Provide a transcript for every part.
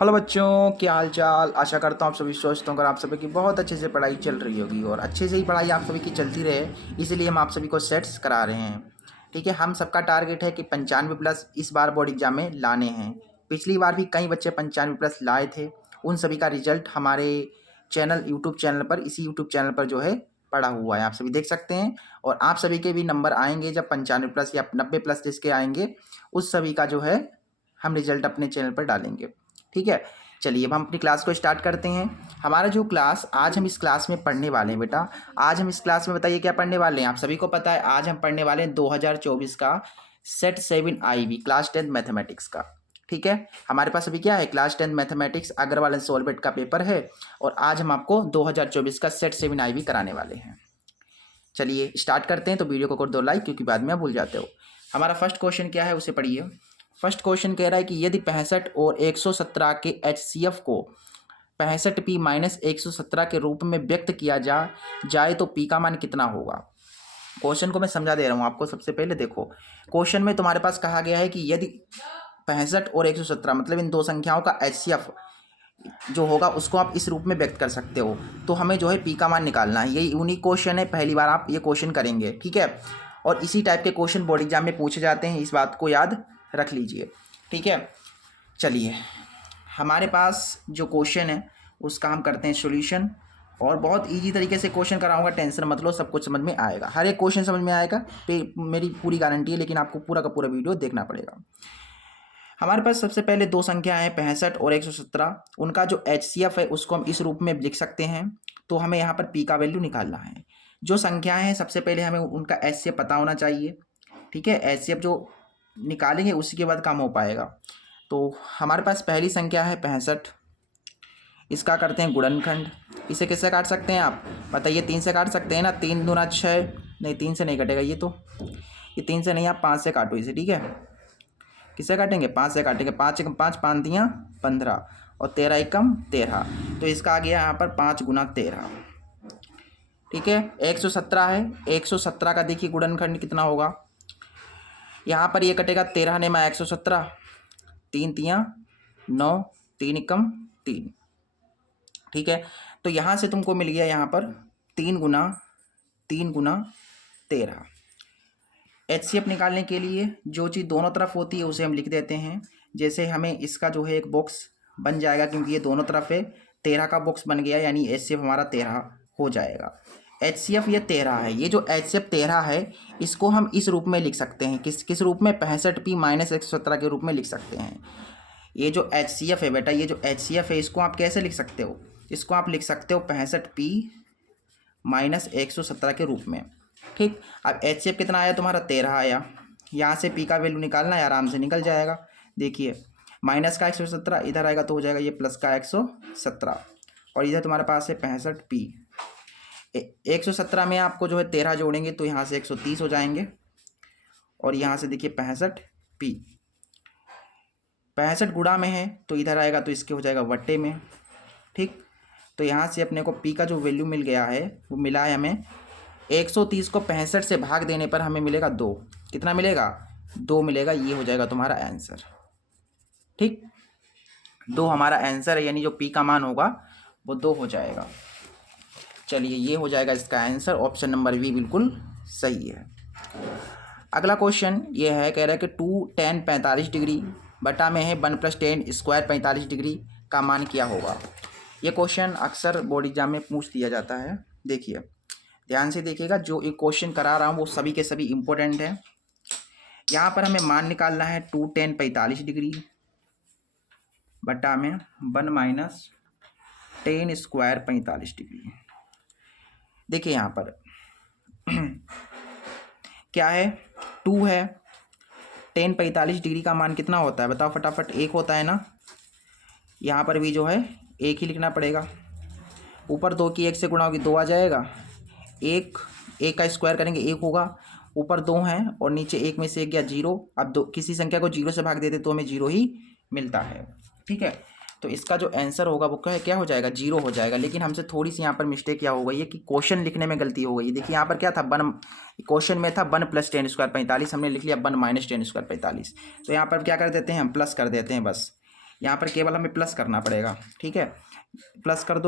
Hello बच्चों, क्या हाल चाल। आशा करता हूँ आप सभी स्वस्थ होंगे और आप सभी की बहुत अच्छे से पढ़ाई चल रही होगी और अच्छे से ही पढ़ाई आप सभी की चलती रहे, इसीलिए हम आप सभी को सेट्स करा रहे हैं। ठीक है, हम सबका टारगेट है कि 95+ इस बार बोर्ड एग्जाम में लाने हैं। पिछली बार भी कई बच्चे 95+ लाए थे, उन सभी का रिजल्ट हमारे चैनल यूट्यूब चैनल पर, इसी यूट्यूब चैनल पर जो है पड़ा हुआ है, आप सभी देख सकते हैं। और आप सभी के भी नंबर आएंगे जब 95+ या 90+ जिसके आएंगे, उस सभी का जो है हम रिजल्ट अपने चैनल पर डालेंगे। ठीक है, चलिए अब हम अपनी क्लास को स्टार्ट करते हैं। हमारा जो क्लास आज हम इस क्लास में पढ़ने वाले हैं बेटा, आज हम इस क्लास में बताइए क्या पढ़ने वाले हैं। आप सभी को पता है आज हम पढ़ने वाले हैं 2024 का सेट 7 IB क्लास 10 मैथमेटिक्स का। ठीक है, हमारे पास अभी क्या है, क्लास 10 मैथमेटिक्स अग्रवाल एंड सोलवेट का पेपर है और आज हम आपको 2024 का सेट 7 IB कराने वाले हैं। चलिए स्टार्ट करते हैं। तो वीडियो को कर दो लाइक, क्योंकि बाद में आप भूल जाते हो। हमारा फर्स्ट क्वेश्चन क्या है उसे पढ़िए। फर्स्ट क्वेश्चन कह रहा है कि यदि 65 और 117 के HCF को 65P माइनस 117 के रूप में व्यक्त किया जाए तो P का मान कितना होगा। क्वेश्चन को मैं समझा दे रहा हूँ आपको। सबसे पहले देखो, क्वेश्चन में तुम्हारे पास कहा गया है कि यदि 65 और 117 मतलब इन दो संख्याओं का HCF जो होगा उसको आप इस रूप में व्यक्त कर सकते हो, तो हमें जो है पी का मान निकालना है। यही यूनिक क्वेश्चन है, पहली बार आप ये क्वेश्चन करेंगे। ठीक है, और इसी टाइप के क्वेश्चन बोर्ड एग्जाम में पूछे जाते हैं, इस बात को याद रख लीजिए। ठीक है, चलिए हमारे पास जो क्वेश्चन है उसका हम करते हैं सॉल्यूशन, और बहुत इजी तरीके से क्वेश्चन कराऊंगा, टेंशन मत लो, सब कुछ समझ में आएगा, हर एक क्वेश्चन समझ में आएगा, मेरी पूरी गारंटी है। लेकिन आपको पूरा का पूरा वीडियो देखना पड़ेगा। हमारे पास सबसे पहले दो संख्या है 65 और 117, उनका जो HCF है उसको हम इस रूप में लिख सकते हैं। तो हमें यहाँ पर P का वैल्यू निकालना है। जो संख्याएं हैं सबसे पहले हमें उनका HCF पता होना चाहिए। ठीक है, HCF जो निकालेंगे उसी के बाद काम हो पाएगा। तो हमारे पास पहली संख्या है 65, इसका करते हैं गुणनखंड। इसे किससे काट सकते हैं आप बताइए, 3 से काट सकते हैं ना, 3 दूना 6, नहीं 3 से नहीं कटेगा ये, तो ये 3 से नहीं, आप 5 से काटो इसे। ठीक है, किससे काटेंगे, 5 से काटेंगे। 5 एकम 5, 5 दियाँ 15 और 13 एकम 13, तो इसका आ गया यहाँ पर 5 गुना 13। ठीक है, 117 है, 117 का देखिए गुणनखंड कितना होगा। यहाँ पर ये कटेगा 13 ने मैं 117, 3 तियाँ 9, 3 एकम 3। ठीक है, तो यहाँ से तुमको मिल गया यहाँ पर 3 गुना 13। HCF निकालने के लिए जो चीज़ दोनों तरफ होती है उसे हम लिख देते हैं। जैसे हमें इसका जो है एक बॉक्स बन जाएगा, क्योंकि ये दोनों तरफ है, 13 का बॉक्स बन गया, यानी HCF हमारा 13 हो जाएगा। HCF ये 13 है, ये जो HCF 13 है इसको हम इस रूप में लिख सकते हैं, किस रूप में, 65P माइनस 117 के रूप में लिख सकते हैं। ये जो HCF है बेटा, ये जो HCF है इसको आप कैसे लिख सकते हो, इसको आप लिख सकते हो 65P माइनस 117 के रूप में। ठीक, अब HCF कितना आया तुम्हारा, 13 आया। यहाँ से P का वैल्यू निकालना है, आराम से निकल जाएगा। देखिए माइनस का 117 इधर आएगा तो हो जाएगा ये प्लस का 117, और इधर तुम्हारे पास है 65P। 117 में आपको जो है 13 जोड़ेंगे तो यहाँ से 130 हो जाएंगे, और यहाँ से देखिए 65P, 65 गुणा में है तो इधर आएगा तो इसके हो जाएगा बट्टे में। ठीक, तो यहाँ से अपने को P का जो वैल्यू मिल गया है वो मिला है हमें 130 को 65 से भाग देने पर हमें मिलेगा 2। कितना मिलेगा, 2 मिलेगा। ये हो जाएगा तुम्हारा आंसर। ठीक, 2 हमारा आंसर है, यानी जो P का मान होगा वो 2 हो जाएगा। चलिए ये हो जाएगा इसका आंसर, ऑप्शन नंबर बी बिल्कुल सही है। अगला क्वेश्चन ये है, कह रहा है कि 2 tan 45 डिग्री बटा में है 1 + tan स्क्वायर 45 डिग्री का मान क्या होगा। ये क्वेश्चन अक्सर बोर्ड एग्जाम में पूछ दिया जाता है। देखिए ध्यान से देखिएगा, जो एक क्वेश्चन करा रहा हूँ वो सभी के सभी इम्पोर्टेंट है। यहाँ पर हमें मान निकालना है 2 tan 45 डिग्री बटा में 1 - tan स्क्वायर 45 डिग्री। देखिए यहाँ पर क्या है, 2 है, tan 45 डिग्री का मान कितना होता है बताओ फटाफट, 1 होता है ना। यहाँ पर भी जो है 1 ही लिखना पड़ेगा। ऊपर 2 की 1 से गुणा होगी 2 आ जाएगा, 1 का स्क्वायर करेंगे 1 होगा, ऊपर 2 हैं और नीचे 1 में से 1 गया 0। अब दो किसी संख्या को 0 से भाग देते तो हमें 0 ही मिलता है। ठीक है, तो इसका जो आंसर होगा वो क्या हो जाएगा, 0 हो जाएगा। लेकिन हमसे थोड़ी सी यहाँ पर मिस्टेक क्या हो गई है कि क्वेश्चन लिखने में गलती हो गई है। देखिए यहाँ पर क्या था, क्वेश्चन में था 1 + tan स्क्वायर 45, हमने लिख लिया 1 - tan स्क्वायर 45। तो यहाँ पर क्या कर देते हैं हम, प्लस कर देते हैं बस। यहाँ पर केवल हमें प्लस करना पड़ेगा, ठीक है। प्लस कर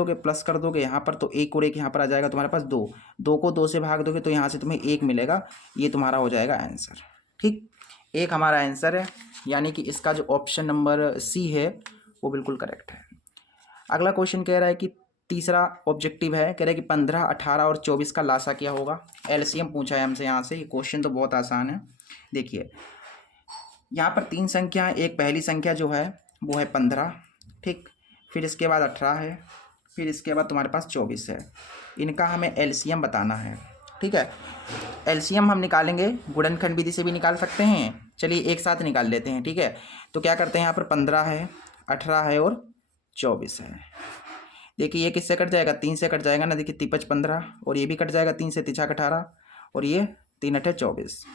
दोगे यहाँ पर, तो एक और एक यहाँ पर आ जाएगा तुम्हारे पास 2, 2 को 2 से भाग दोगे तो यहाँ से तुम्हें 1 मिलेगा। ये तुम्हारा हो जाएगा आंसर, ठीक। एक हमारा आंसर है, यानी कि इसका जो ऑप्शन नंबर सी है वो बिल्कुल करेक्ट है। अगला क्वेश्चन कह रहा है कि तीसरा ऑब्जेक्टिव है, कह रहा है कि 15, 18 और 24 का लासा क्या होगा। एलसीएम पूछा है हमसे यहाँ से। ये क्वेश्चन तो बहुत आसान है। देखिए यहाँ पर 3 संख्या है। एक पहली संख्या जो है वो है 15, ठीक। फिर इसके बाद 18 है, फिर इसके बाद तुम्हारे पास 24 है। इनका हमें एलसीएम बताना है, ठीक है। एलसीएम हम निकालेंगे, गुणनखंड विधि से भी निकाल सकते हैं। चलिए एक साथ निकाल लेते हैं, ठीक है। तो क्या करते हैं, यहाँ पर 15 है, 18 है और 24 है। देखिए ये किससे कट जाएगा, 3 से कट जाएगा ना। देखिए 3 × 5 = 15, और ये भी कट जाएगा 3 से, 3 × 6 = 18, और ये 3 × 8 = 24।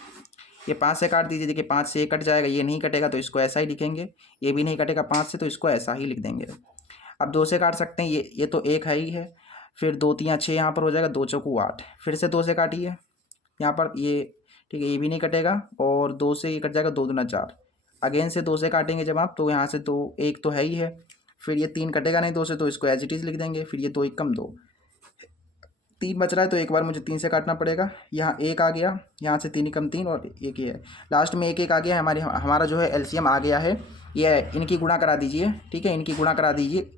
ये 5 से काट दीजिए। देखिए 5 से ये कट जाएगा, ये नहीं कटेगा तो इसको ऐसा ही लिखेंगे। ये भी नहीं कटेगा 5 से, तो इसको ऐसा ही लिख देंगे। अब 2 से काट सकते हैं, ये तो 1 है ही है। फिर 2 × 3 = 6 यहाँ पर हो जाएगा, 2 × 4 = 8। फिर से 2 से काटिए यहाँ पर, ये ठीक है, ये भी नहीं कटेगा, और 2 से ये कट जाएगा, 2 × 2 = 4। अगेन से 2 से काटेंगे जब आप, तो यहाँ से 2, 1 तो है ही है। फिर ये 3 कटेगा नहीं 2 से, तो इसको एज इट इज़ लिख देंगे। फिर ये 2 × 1 = 2, 3 बच रहा है, तो एक बार मुझे 3 से काटना पड़ेगा। यहाँ 1 आ गया, यहाँ से 3 × 3 और 1 ही है, लास्ट में 1 1 आ गया। हमारा जो है एलसीएम आ गया है। ये इनकी गुणा करा दीजिए, ठीक है, इनकी गुणा करा दीजिए।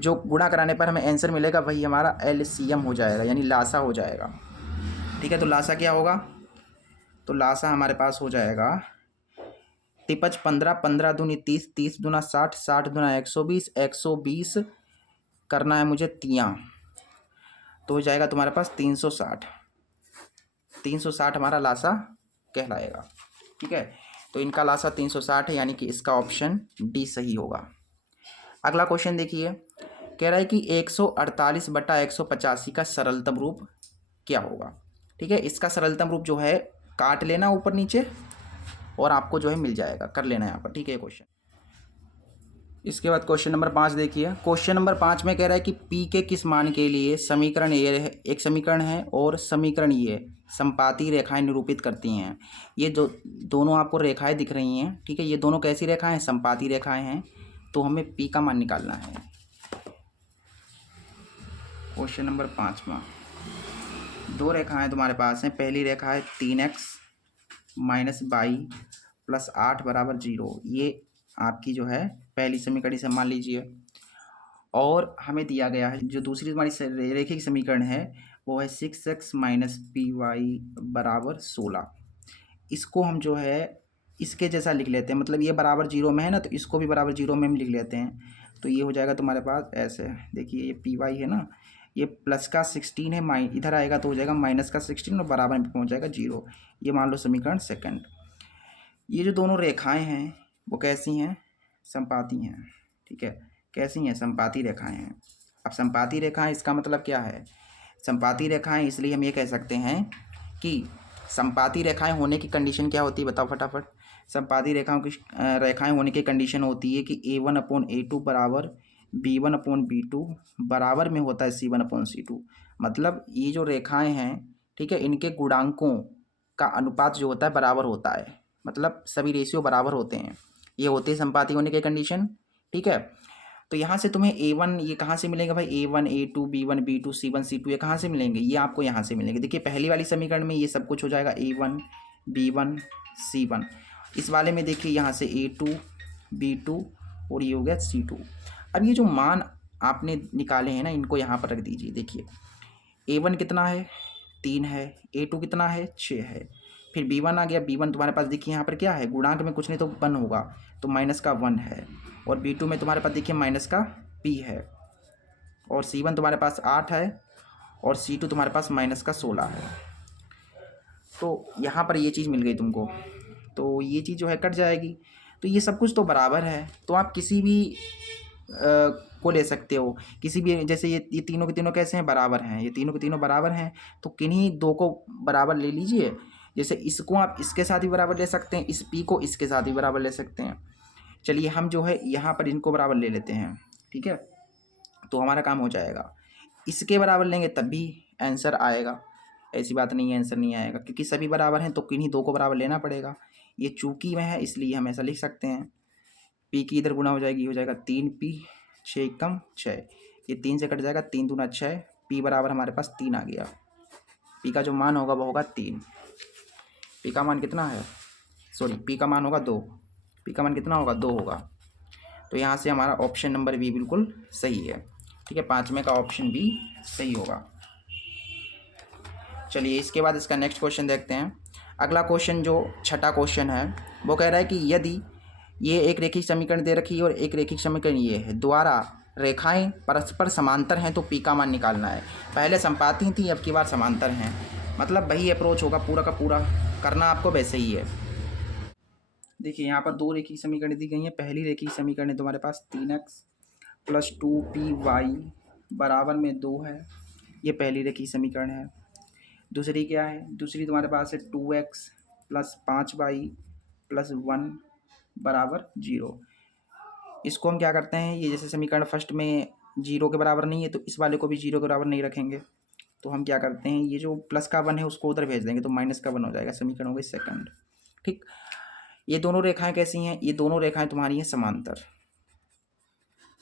जो गुणा कराने पर हमें आंसर मिलेगा वही हमारा एलसीएम हो जाएगा, यानी लासा हो जाएगा, ठीक है। तो लासा क्या होगा, तो लासा हमारे पास हो जाएगा 3 × 5 = 15, 15 दूनी 30, 30 दूना 60, 60 दूना 120, 120 करना है मुझे तियाँ, तो हो जाएगा तुम्हारे पास 360। 360 हमारा लासा कहलाएगा, ठीक है। तो इनका लासा 360 है, यानी कि इसका ऑप्शन डी सही होगा। अगला क्वेश्चन देखिए, कह रहा है कि 148/185 का सरलतम रूप क्या होगा, ठीक है। इसका सरलतम रूप जो है, काट लेना ऊपर नीचे और आपको जो है मिल जाएगा, कर लेना यहाँ पर, ठीक है क्वेश्चन। इसके बाद क्वेश्चन नंबर 5 देखिए। क्वेश्चन नंबर 5 में कह रहा है कि पी के किस मान के लिए समीकरण ये है, एक समीकरण है और समीकरण ये संपाती रेखाएं निरूपित करती हैं। ये जो दोनों आपको रेखाएं दिख रही हैं, ठीक है, ये दोनों कैसी रेखाएं हैं, संपाती रेखाएं हैं। तो हमें पी का मान निकालना है। क्वेश्चन नंबर 5 में 2 रेखाएं तुम्हारे पास हैं। पहली रेखा है 3x - y + 8 = 0। ये आपकी जो है पहली समीकरण से मान लीजिए। और हमें दिया गया है जो दूसरी हमारी रेखीय समीकरण है वो है 6x - py = 16। इसको हम जो है इसके जैसा लिख लेते हैं, मतलब ये बराबर 0 में है ना, तो इसको भी बराबर 0 में हम लिख लेते हैं। तो ये हो जाएगा तुम्हारे पास ऐसे, देखिए ये पी वाई है ना, ये प्लस का 16 है, इधर आएगा तो हो जाएगा माइनस का 16 और बराबर में पहुंच जाएगा 0। ये मान लो समीकरण सेकंड। ये जो दोनों रेखाएं हैं वो कैसी हैं, संपाती हैं, ठीक है। कैसी हैं, संपाती रेखाएं हैं। अब संपाती रेखाएं इसका मतलब क्या है, संपाती रेखाएं इसलिए हम ये कह सकते हैं कि संपाती रेखाएं होने की कंडीशन क्या होती है, बताओ फटाफट। संपाती रेखाएं होने की कंडीशन होती है कि a1/a2 बराबर b1/b2 बराबर में होता है c1/c2। मतलब ये जो रेखाएं हैं, ठीक है, इनके गुणांकों का अनुपात जो होता है बराबर होता है, मतलब सभी रेशियो बराबर होते हैं। ये होती है संपाती होने की कंडीशन, ठीक है। तो यहाँ से तुम्हें a1 ये कहाँ से मिलेंगे भाई, a1 a2 b1 b2 c1 c2 ये कहाँ से मिलेंगे, ये आपको यहाँ से मिलेंगे। देखिए पहली वाली समीकरण में ये सब कुछ हो जाएगा a1 b1 c1। इस वाले में देखिए यहाँ से a2 b2 और ये हो गया c2। अब ये जो मान आपने निकाले हैं ना, इनको यहाँ पर रख दीजिए। देखिए a1 कितना है, 3 है, a2 कितना है, 6 है, फिर b1 आ गया। b1 तुम्हारे पास देखिए यहाँ पर क्या है, गुणांक में कुछ नहीं तो 1 होगा, तो -1 है। और b2 में तुम्हारे पास देखिए -p है। और c1 तुम्हारे पास 8 है और c2 तुम्हारे पास -16 है। तो यहाँ पर ये चीज़ मिल गई तुमको, तो ये चीज़ जो है कट जाएगी। तो ये सब कुछ तो बराबर है, तो आप किसी भी को ले सकते हो, किसी भी, जैसे ये तीनों के तीनों कैसे हैं, बराबर हैं, ये तीनों के तीनों बराबर हैं, तो किन्हीं दो को बराबर ले लीजिए। जैसे इसको आप इसके साथ भी बराबर ले सकते हैं, इस पी को इसके साथ भी बराबर ले सकते हैं। चलिए हम जो है यहाँ पर इनको बराबर ले लेते हैं, ठीक है, तो हमारा काम हो जाएगा। इसके बराबर लेंगे तब भी आंसर आएगा, ऐसी बात नहीं है आंसर नहीं आएगा, क्योंकि सभी बराबर हैं तो किन्हीं दो को बराबर लेना पड़ेगा। ये चूंकि में है इसलिए हम ऐसा लिख सकते हैं। पी की इधर गुणा हो जाएगी, हो जाएगा 3p, 6 कम 6, ये 3 से कट जाएगा, 3 दूना 6, पी बराबर हमारे पास 3 आ गया। पी का जो मान होगा वो होगा 3। पी का मान कितना है, सॉरी पी का मान होगा 2, पी का मान कितना होगा 2 होगा। तो यहाँ से हमारा ऑप्शन नंबर बी बिल्कुल सही है। ठीक है, 5वें का ऑप्शन बी सही होगा। चलिए इसके बाद इसका नेक्स्ट क्वेश्चन देखते हैं। अगला क्वेश्चन जो छठा क्वेश्चन है वो कह रहा है कि यदि ये एक रेखिक समीकरण दे रखी है और एक रेखिक समीकरण ये है, द्वारा रेखाएं परस्पर समांतर हैं तो पी का मान निकालना है। पहले संपाती थी, अब की बार समांतर हैं, मतलब वही अप्रोच होगा, पूरा का पूरा करना आपको वैसे ही है। देखिए यहाँ पर 2 रेखिक समीकरण दी गई हैं। पहली रेखिक समीकरण है तुम्हारे पास 3x + 2py बराबर में 2 है, ये पहली रेखिक समीकरण है। दूसरी क्या है, दूसरी तुम्हारे पास है 2x + 5y + 1 बराबर 0। इसको हम क्या करते हैं, ये जैसे समीकरण फर्स्ट में 0 के बराबर नहीं है तो इस वाले को भी 0 के बराबर नहीं रखेंगे, तो हम क्या करते हैं, ये जो प्लस का 1 है उसको उधर भेज देंगे तो माइनस का 1 हो जाएगा, समीकरण हो गई सेकंड। ठीक, ये दोनों रेखाएं कैसी हैं, ये दोनों रेखाएं तुम्हारी हैं समांतर।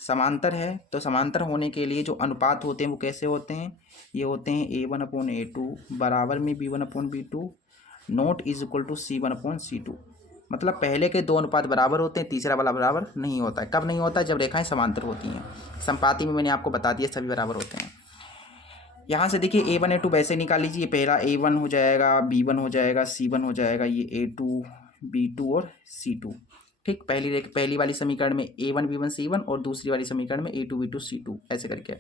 समांतर है तो समांतर होने के लिए जो अनुपात होते हैं वो कैसे होते हैं, ये होते हैं a1/a2 बराबर में b1/b2 not is equal to c1/c2। मतलब पहले के 2 अनुपात बराबर होते हैं, तीसरा वाला बराबर नहीं होता है। कब नहीं होता है, जब रेखाएं समांतर होती हैं। संपाती में मैंने आपको बता दिया सभी बराबर होते हैं। यहाँ से देखिए a1 a2 वैसे निकाल लीजिए, पहला a1 हो जाएगा, b1 हो जाएगा, c1 हो जाएगा, ये a2 b2 और c2। ठीक, पहली वाली समीकरण में a1 b1 c1 और दूसरी वाली समीकरण में a2 b2 c2 ऐसे करके।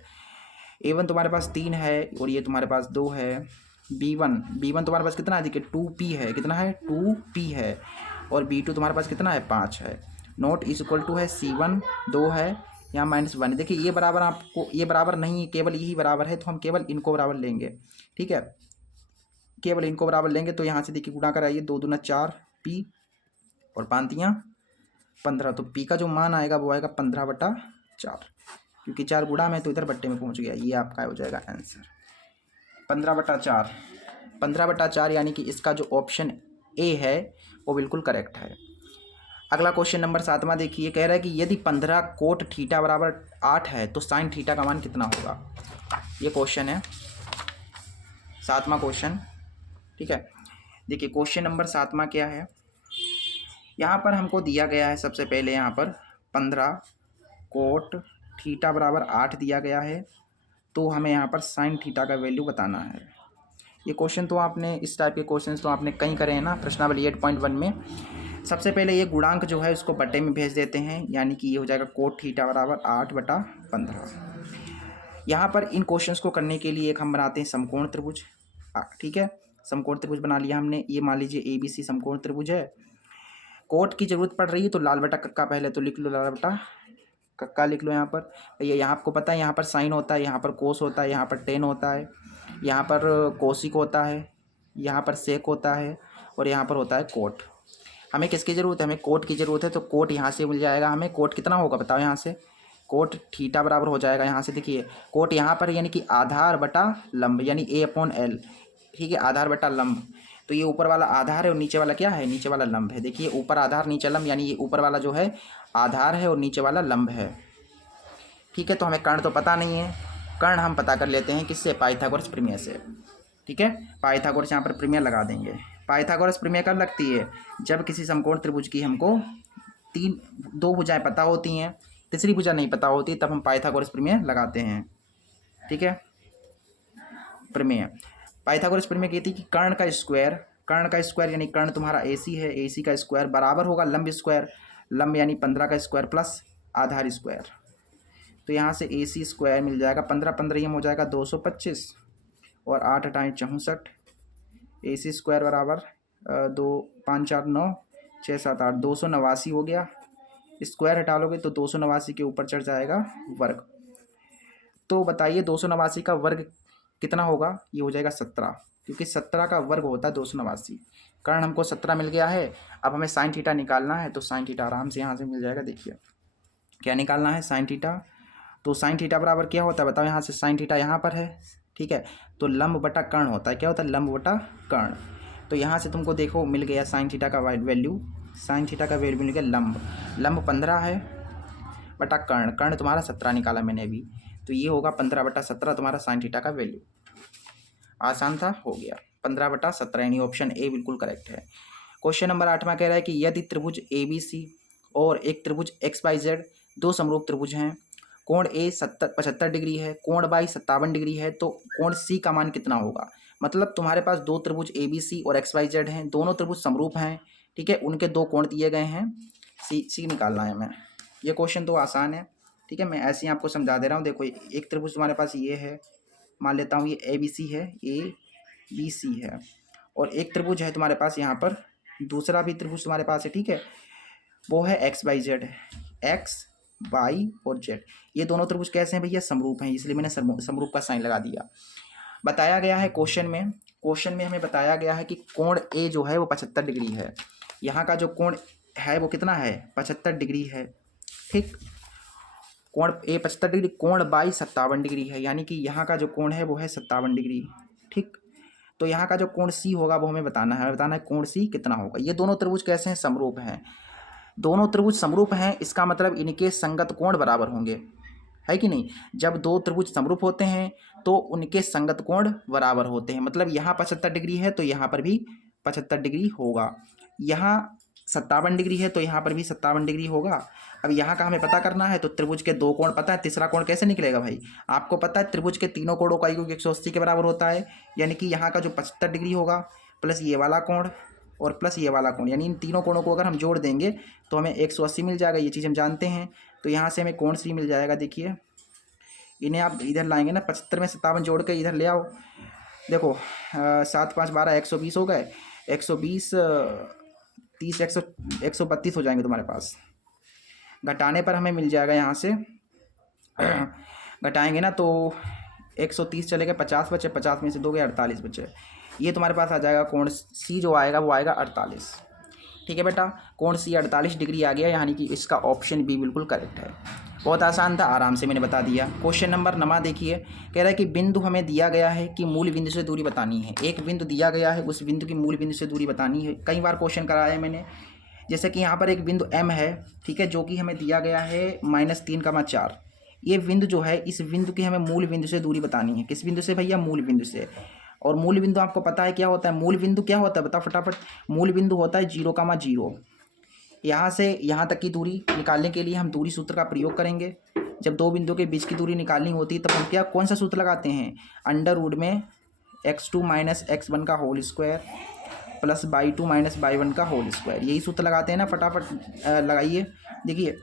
a1 तुम्हारे पास 3 है और ये तुम्हारे पास 2 है। b1 तुम्हारे पास कितना है, देखिए 2p है, कितना है 2p है, और b2 तुम्हारे पास कितना है 5 है। नॉट इज इक्वल टू है c1 2 है, यहाँ -1। देखिए ये बराबर, आपको ये बराबर नहीं है, केवल यही बराबर है, तो हम केवल इनको बराबर लेंगे। ठीक है, केवल इनको बराबर लेंगे तो यहाँ से देखिए गुणा कराइए, 2 दूना 4 p और 5 15, तो p का जो मान आएगा वो आएगा 15/4, क्योंकि 4 गुणा में तो इधर बट्टे में पहुँच गया, ये आपका हो जाएगा आंसर 15/4। 15/4 यानी कि इसका जो ऑप्शन ए है वो बिल्कुल करेक्ट है। अगला क्वेश्चन नंबर 7वां देखिए, कह रहा है कि यदि 15 कोट थीटा बराबर 8 है तो साइन थीटा का मान कितना होगा। ये क्वेश्चन है 7वां क्वेश्चन। ठीक है, देखिए क्वेश्चन नंबर 7वां क्या है, यहाँ पर हमको दिया गया है सबसे पहले यहाँ पर 15 कोट थीटा बराबर 8 दिया गया है, तो हमें यहाँ पर साइन थीटा का वैल्यू बताना है। ये क्वेश्चन तो आपने, इस टाइप के क्वेश्चन तो आपने कई करे हैं ना प्रश्नावली 8.1 में। सबसे पहले ये गुणांक जो है उसको बट्टे में भेज देते हैं, यानी कि ये हो जाएगा कोट थीटा बराबर 8/15। यहाँ पर इन क्वेश्चंस को करने के लिए एक हम बनाते हैं समकोण त्रिभुज। ठीक है, समकोण त्रिभुज बना लिया हमने। ये मान लीजिए ABC समकोण त्रिभुज है। कोट की जरूरत पड़ रही है तो लाल बटा कक्का पहले तो लिख लो, लाल बटा कक्का लिख लो। यहाँ पर ये यहाँ आपको पता है, यहाँ पर साइन होता है, यहाँ पर कोस होता है, यहाँ पर टेन होता है, यहाँ पर कोसिक होता है, यहाँ पर सेक होता है, और यहाँ पर होता है कोट। हमें किसकी ज़रूरत है, हमें कोट की ज़रूरत है, तो कोट यहाँ से मिल जाएगा हमें। कोट कितना होगा बताओ, यहाँ से कोट थीटा बराबर हो जाएगा, यहाँ से देखिए कोट यहाँ पर यानी कि आधार बटा लंब, यानी a/L। ठीक है, आधार बटा लंब, तो ये ऊपर वाला आधार है और नीचे वाला क्या है, नीचे वाला लंब है। देखिए ऊपर आधार नीचे लंब, यानी ये ऊपर वाला जो है आधार है और नीचे वाला लंब है। ठीक है, तो हमें कर्ण तो पता नहीं है, कर्ण हम पता कर लेते हैं किससे, पाइथागोरस प्रमेय से। ठीक है, पाइथागोरस यहाँ पर प्रमेय लगा देंगे। पाइथागोरस प्रमेय कब लगती है, जब किसी समकोण त्रिभुज की हमको 2 भुजाएं पता होती हैं, तीसरी भुजा नहीं पता होती, तब हम पाइथागोरस प्रमेय लगाते हैं। ठीक है, प्रमेय पाइथागोरस प्रमेय कहती है कि कर्ण का स्क्वायर यानी कर्ण तुम्हारा AC है, AC का स्क्वायर बराबर होगा लंब स्क्वायर, लंब यानी 15 का स्क्वायर प्लस आधार स्क्वायर। तो यहाँ से AC स्क्वायर मिल जाएगा 15 हो जाएगा 225 और 8 × 8 = 64। AC स्क्वायर बराबर 2 5 4 9 6 7 8 289 हो गया। स्क्वायर हटा लोगे तो 289 के ऊपर चढ़ जाएगा वर्ग। तो बताइए 289 का वर्ग कितना होगा, ये हो जाएगा 17, क्योंकि 17 का वर्ग होता है 289। कारण हमको 17 मिल गया है। अब हमें साइन थीटा निकालना है, तो साइन थीटा आराम से यहाँ से मिल जाएगा। देखिए क्या निकालना है, साइन थीटा। तो साइन थीटा बराबर क्या होता है बताओ, यहाँ से साइन थीटा यहाँ पर है। ठीक है, तो लंब बटा कर्ण होता है, क्या होता है लंब बटा कर्ण। तो यहाँ से तुमको देखो मिल गया साइन थीटा का वैल्यू साइन थीटा का वैल्यू मिल गया लंब, लंब 15 है बटा कर्ण, कर्ण तुम्हारा 17 निकाला मैंने अभी, तो ये होगा 15/17 तुम्हारा साइन थीटा का वैल्यू। आसान था, हो गया 15/17, यानी ऑप्शन ए बिल्कुल करेक्ट है। क्वेश्चन नंबर 8वां कह रहा है कि यदि त्रिभुज ABC और एक त्रिभुज XYZ दो समरूप त्रिभुज हैं, कोण A 75 डिग्री है, कोण Y 57 डिग्री है, तो कोण C का मान कितना होगा। मतलब तुम्हारे पास दो त्रिभुज ABC और XYZ हैं, दोनों त्रिभुज समरूप हैं, ठीक है, उनके दो कोण दिए गए हैं, सी निकालना है हमें। ये क्वेश्चन तो आसान है, ठीक है, मैं ऐसे ही आपको समझा दे रहा हूँ। देखो एक त्रिभुज तुम्हारे पास ये है, मान लेता हूँ ये ABC है, ABC है, और एक त्रिभुज है तुम्हारे पास यहाँ पर, दूसरा भी त्रिभुज तुम्हारे पास है, ठीक है, वो है XYZ, X Y और Z। ये दोनों त्रिभुज कैसे हैं भैया, समरूप हैं, इसलिए मैंने समरूप का साइन लगा दिया। बताया गया है क्वेश्चन में हमें बताया गया है कि कोण A जो है वो 75 डिग्री है, यहाँ का जो कोण है वो कितना है, 75 डिग्री है, ठीक। कोण A 75 डिग्री, कोण Y 57 डिग्री है, यानी कि यहाँ का जो कोण है वो है 57 डिग्री, ठीक। तो यहाँ का जो कोण C होगा वो हमें बताना है कोण C कितना होगा। ये दोनों त्रिभुज कैसे हैं, समरूप हैं, दोनों त्रिभुज समरूप हैं, इसका मतलब इनके संगत कोण बराबर होंगे, है कि नहीं। जब दो त्रिभुज समरूप होते हैं तो उनके संगत कोण बराबर होते हैं, मतलब यहाँ 75 डिग्री है तो यहाँ पर भी 75 डिग्री होगा, यहाँ 57 डिग्री है तो यहाँ पर भी 57 डिग्री होगा। अब यहाँ का हमें पता करना है, तो त्रिभुज के दो कोण पता है, तीसरा कोण कैसे निकलेगा भाई, आपको पता है त्रिभुज के तीनों कोणों का योग 180 के बराबर होता है, यानी कि यहाँ का जो 75 डिग्री होगा प्लस ये वाला कोण और प्लस ये वाला कोण, यानी इन तीनों कोणों को अगर हम जोड़ देंगे तो हमें 180 मिल जाएगा, ये चीज़ हम जानते हैं। तो यहाँ से हमें कोण C मिल जाएगा। देखिए इन्हें आप इधर लाएंगे ना, 75 में 57 जोड़ के इधर ले आओ, देखो 7 5 12 120 हो गए, 120 30 132 हो जाएंगे तुम्हारे पास। घटाने पर हमें मिल जाएगा, यहाँ से घटाएंगे ना तो 130 चले गए, 50 बचे, 50 में से 2 गए 48 बचे, ये तुम्हारे पास आ जाएगा कोण C जो आएगा वो आएगा 48, ठीक है बेटा, कोण C 48 डिग्री आ गया, यानी कि इसका ऑप्शन बी बिल्कुल करेक्ट है। बहुत आसान था, आराम से मैंने बता दिया। क्वेश्चन नंबर 9 देखिए, कह रहा है कि बिंदु हमें दिया गया है कि मूल बिंदु से दूरी बतानी है, एक बिंदु दिया गया है, उस बिंदु की मूल बिंदु से दूरी बतानी है। कई बार क्वेश्चन कराया है मैंने, जैसे कि यहाँ पर एक बिंदु M है, ठीक है, जो कि हमें दिया गया है -3,4, ये बिंदु जो है, इस बिंदु की हमें मूल बिंदु से दूरी बतानी है। किस बिंदु से भैया, मूल बिंदु से। और मूल बिंदु आपको पता है क्या होता है, मूल बिंदु क्या होता है, बताओ फटाफट। मूल बिंदु होता है 0,0, यहाँ से यहाँ तक की दूरी निकालने के लिए हम दूरी सूत्र का प्रयोग करेंगे। जब दो बिंदु के बीच की दूरी निकालनी होती है तब हम क्या, कौन सा सूत्र लगाते हैं, अंडर रूट में x2 - x1 का whole square plus y2 - y1 का होल स्क्वायर, यही सूत्र लगाते हैं ना, फटाफट लगाइए। देखिए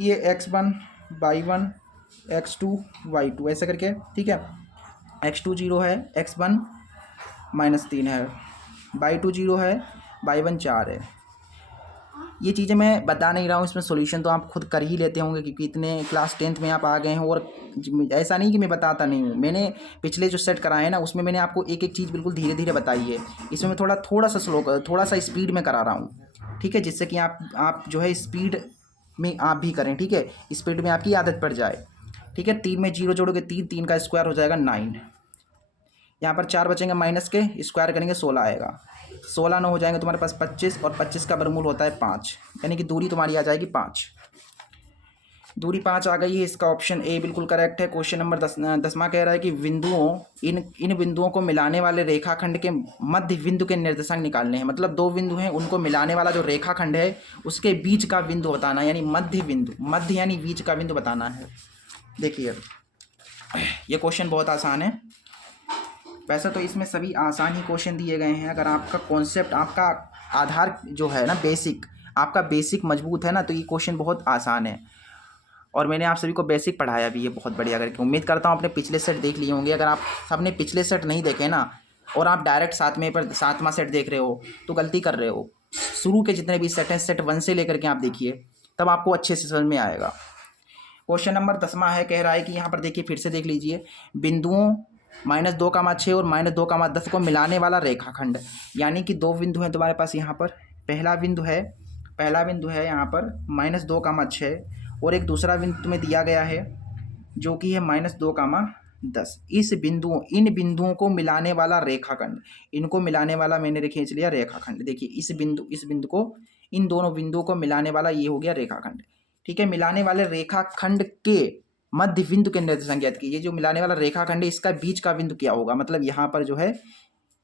ये x1 y1 x2 y2 ऐसे करके, ठीक है, x2 0 है, x1 -3 है, y2 0 है, y1 4 है। ये चीज़ें मैं बता नहीं रहा हूँ, इसमें सॉल्यूशन तो आप खुद कर ही लेते होंगे, क्योंकि इतने क्लास 10th में आप आ गए हैं। और ऐसा नहीं कि मैं बताता नहीं हूँ, मैंने पिछले जो सेट कराए हैं ना उसमें मैंने आपको एक एक चीज़ बिल्कुल धीरे धीरे बताई है। इसमें मैं थोड़ा सा स्लो, थोड़ा सा स्पीड में करा रहा हूँ, ठीक है, जिससे कि आप जो है स्पीड में आप भी करें, ठीक है, स्पीड में आपकी आदत पड़ जाए, ठीक है। 3 में 0 जोड़ोगे 3, 3 का स्क्वायर हो जाएगा 9, यहाँ पर 4 बचेंगे माइनस के, स्क्वायर करेंगे 16 आएगा, 16 9 हो जाएंगे तुम्हारे पास 25, और 25 का वर्गमूल होता है 5, यानी कि दूरी तुम्हारी आ जाएगी 5, दूरी 5 आ गई है, इसका ऑप्शन ए बिल्कुल करेक्ट है। क्वेश्चन नंबर 10वां कह रहा है कि इन बिंदुओं को मिलाने वाले रेखाखंड के मध्य बिंदु के निर्देशांक निकालने हैं। मतलब दो बिंदु हैं, उनको मिलाने वाला जो रेखाखंड है उसके बीच का बिंदु बताना है, यानी मध्य बिंदु, मध्य यानी बीच का बिंदु बताना है। देखिए ये क्वेश्चन बहुत आसान है, वैसे तो इसमें सभी आसान ही क्वेश्चन दिए गए हैं। अगर आपका कॉन्सेप्ट, आपका आधार जो है ना, बेसिक, आपका बेसिक मजबूत है ना, तो ये क्वेश्चन बहुत आसान है। और मैंने आप सभी को बेसिक पढ़ाया भी है बहुत बढ़िया करके। उम्मीद करता हूँ आपने पिछले सेट देख लिए होंगे। अगर आप सबने पिछले सेट नहीं देखे ना, और आप डायरेक्ट 7वां सेट देख रहे हो तो गलती कर रहे हो। शुरू के जितने भी सेट हैं, सेट 1 से लेकर के आप देखिए, तब आपको अच्छे से समझ में आएगा। क्वेश्चन नंबर 10वां है, कह रहा है कि यहाँ पर देखिए, फिर से देख लीजिए, बिंदुओं -2,6 और -2,10 को मिलाने वाला रेखाखंड, यानी कि दो बिंदु हैं तुम्हारे पास यहाँ पर। पहला बिंदु है यहाँ पर -2,6, और एक दूसरा बिंदु तुम्हें दिया गया है जो कि है -2,10। इन बिंदुओं को मिलाने वाला रेखाखंड, इनको मिलाने वाला मैंने खींच लिया रेखाखंड। देखिए इस बिंदु को इन दोनों बिंदुओं को मिलाने वाला ये हो गया रेखाखंड। ठीक है, मिलाने वाले रेखाखंड के मध्य बिंदु के निर्देशांक ज्ञात कीजिए। जो मिलाने वाला रेखाखंड है इसका बीच का बिंदु क्या होगा, मतलब यहाँ पर जो है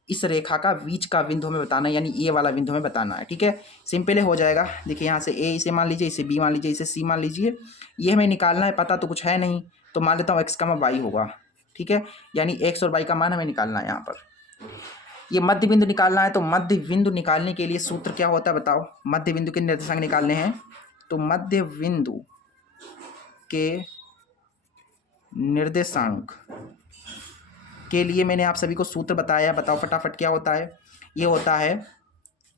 इस रेखा का बीच का बिंदु हमें बताना है, यानी ए वाला बिंदु हमें बताना है। ठीक है, सिंपल हो जाएगा। देखिए यहाँ से ए इसे मान लीजिए, इसे बी मान लीजिए, इसे सी मान लीजिए। ये हमें निकालना है, पता तो कुछ है नहीं, तो मान लेता हूँ एक्स का वाई होगा। ठीक है, यानी एक्स और वाई का मान हमें निकालना है। यहाँ पर ये मध्य बिंदु निकालना है, तो मध्य बिंदु निकालने के लिए सूत्र क्या होता है बताओ। मध्य बिंदु के निर्देशांक निकालने हैं, तो मध्य बिंदु के निर्देशांक के लिए मैंने आप सभी को सूत्र बताया, बताओ फटाफट क्या होता है। ये होता है,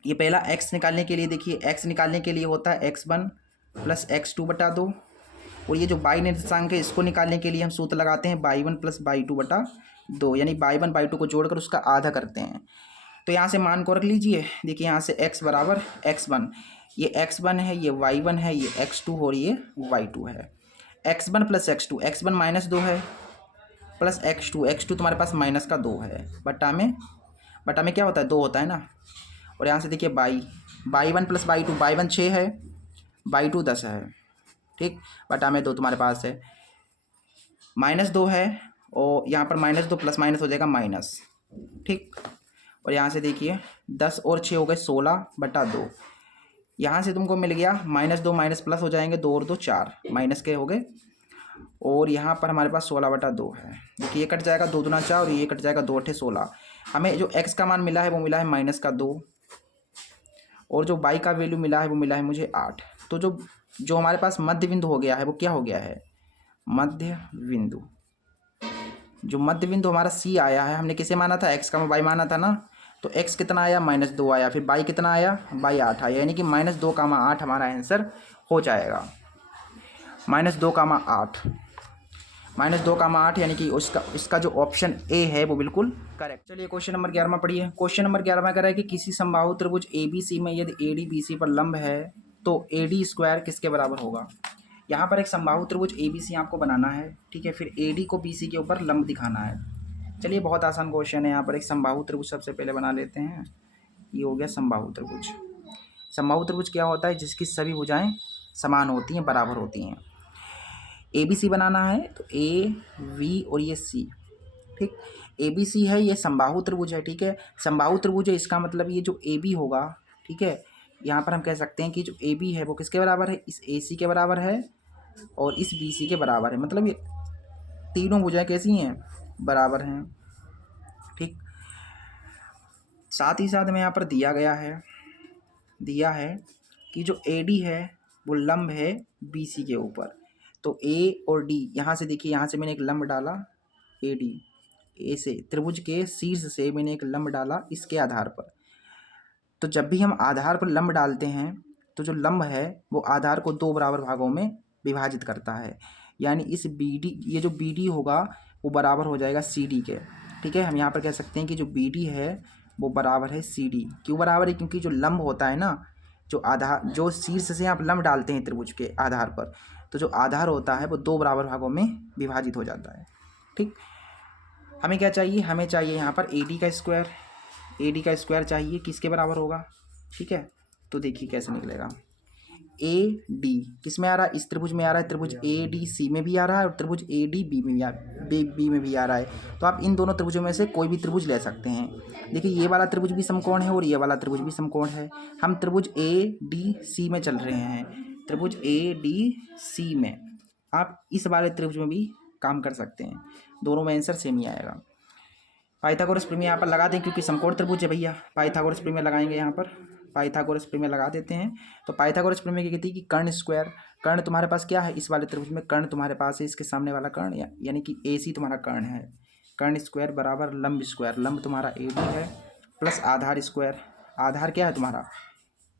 ये पहला x निकालने के लिए, देखिए x निकालने के लिए होता है x1 प्लस x2 बटा 2, और ये जो y निर्देशांक है इसको निकालने के लिए हम सूत्र लगाते हैं y1 प्लस y2 बटा 2, यानी y1 y2 को जोड़कर उसका आधा करते हैं। तो यहाँ से मान को रख लीजिए। देखिए यहाँ से x बराबर x1, ये x1 है, ये y1 है, ये x2 और ये y2 है। x1 plus x2, x1 minus 2 है, प्लस x2 तुम्हारे पास माइनस का 2 है, बटा में क्या होता है 2 होता है ना। और यहाँ से देखिए y1 प्लस y2, y1 6 है, y2 10 है। ठीक, बटा में 2 तुम्हारे पास है, माइनस 2 है, और यहाँ पर माइनस 2 प्लस माइनस हो जाएगा माइनस। ठीक, और यहाँ से देखिए 10 और 6 हो गए 16 बटा 2। यहाँ से तुमको मिल गया -2 माइनस प्लस हो जाएंगे, 2 और 2 4, माइनस के हो गए, और यहाँ पर हमारे पास 16 बटा 2 है। देखिए ये कट जाएगा, 2 दूना 4 और ये कट जाएगा, 2 अठे 16। हमें जो x का मान मिला है वो मिला है माइनस का 2, और जो y का वैल्यू मिला है वो मिला है मुझे 8। तो जो हमारे पास मध्य बिंदु हो गया है वो क्या हो गया है, मध्य बिंदु। जो मध्य बिंदु हमारा C आया है, हमने किसे माना था, x का y माना था ना, तो x कितना आया -2 आया, फिर y कितना आया, y 8 आया, यानी कि -2,8 हमारा आंसर हो जाएगा। -2,8 -2,8 यानी कि इसका जो ऑप्शन ए है वो बिल्कुल करेक्ट। चलिए क्वेश्चन नंबर 11 पढ़िए। क्वेश्चन नंबर 11 में कह रहा है कि किसी समबाहु त्रिभुज ABC में यदि AD BC पर लंब है तो AD स्क्वायर किसके बराबर होगा। यहाँ पर एक समबाहु त्रिभुज ABC आपको बनाना है, ठीक है, फिर AD को BC के ऊपर लंब दिखाना है। चलिए बहुत आसान क्वेश्चन है। यहाँ पर एक समबाहु त्रिभुज सबसे पहले बना लेते हैं। ये हो गया समबाहु त्रिभुज। समबाहु त्रिभुज क्या होता है, जिसकी सभी भुजाएं समान होती हैं, बराबर होती हैं। ABC बनाना है तो AB और ये C, ठीक, ABC है, ये समबाहु त्रिभुज है, ठीक है, समबाहु त्रिभुज है, इसका मतलब ये जो AB होगा, ठीक है, यहाँ पर हम कह सकते हैं कि जो AB है वो किसके बराबर है, इस AC के बराबर है और इस BC के बराबर है। मतलब ये तीनों भुजाएं कैसी हैं, बराबर हैं। ठीक, साथ ही साथ में यहाँ पर दिया है कि जो AD है वो लंब है BC के ऊपर। तो A और D, यहाँ से देखिए, यहाँ से मैंने एक लंब डाला AD, ए से त्रिभुज के शीर्ष से मैंने एक लंब डाला इसके आधार पर। तो जब भी हम आधार पर लंब डालते हैं तो जो लंब है वो आधार को 2 बराबर भागों में विभाजित करता है, यानी इस BD, ये जो BD होगा वो बराबर हो जाएगा CD के। ठीक है, हम यहाँ पर कह सकते हैं कि जो BD है वो बराबर है CD। क्यों बराबर है, क्योंकि जो लंब होता है ना, जो शीर्ष से आप लंब डालते हैं त्रिभुज के आधार पर, तो जो आधार होता है वो 2 बराबर भागों में विभाजित हो जाता है। ठीक, हमें क्या चाहिए, हमें चाहिए यहाँ पर AD का स्क्वायर चाहिए, किसके बराबर होगा। ठीक है, तो देखिए कैसे निकलेगा। AD किस में आ रहा है, इस त्रिभुज में आ रहा है, त्रिभुज ADC में भी आ रहा है और त्रिभुज ADB में भी आ रहा है। तो आप इन दोनों त्रिभुजों में से कोई भी त्रिभुज ले सकते हैं। देखिए ये वाला त्रिभुज भी समकोण है और ये वाला त्रिभुज भी समकोण है। हम त्रिभुज ADC में चल रहे हैं, त्रिभुज ADC में आप इस वाले त्रिभुज में भी काम कर सकते हैं, दोनों में आंसर सेम ही आएगा। पाइथागोरस प्रमेय यहाँ पर लगा दें, क्योंकि समकोण त्रिभुज है भैया, पाइथागोरस प्रमेय लगाएंगे यहाँ पर, पाइथागोरस प्रमेय लगा देते हैं। तो पाइथागोरस प्रमेय की कहती है कि कर्ण स्क्वायर, कर्ण तुम्हारे पास क्या है, इस वाले त्रिभुज में कर्ण तुम्हारे पास है, इसके सामने वाला कर्ण, यानी कि AC तुम्हारा कर्ण है। कर्ण स्क्वायर बराबर लंब स्क्वायर, लंब तुम्हारा AD है प्लस आधार स्क्वायर, आधार क्या है तुम्हारा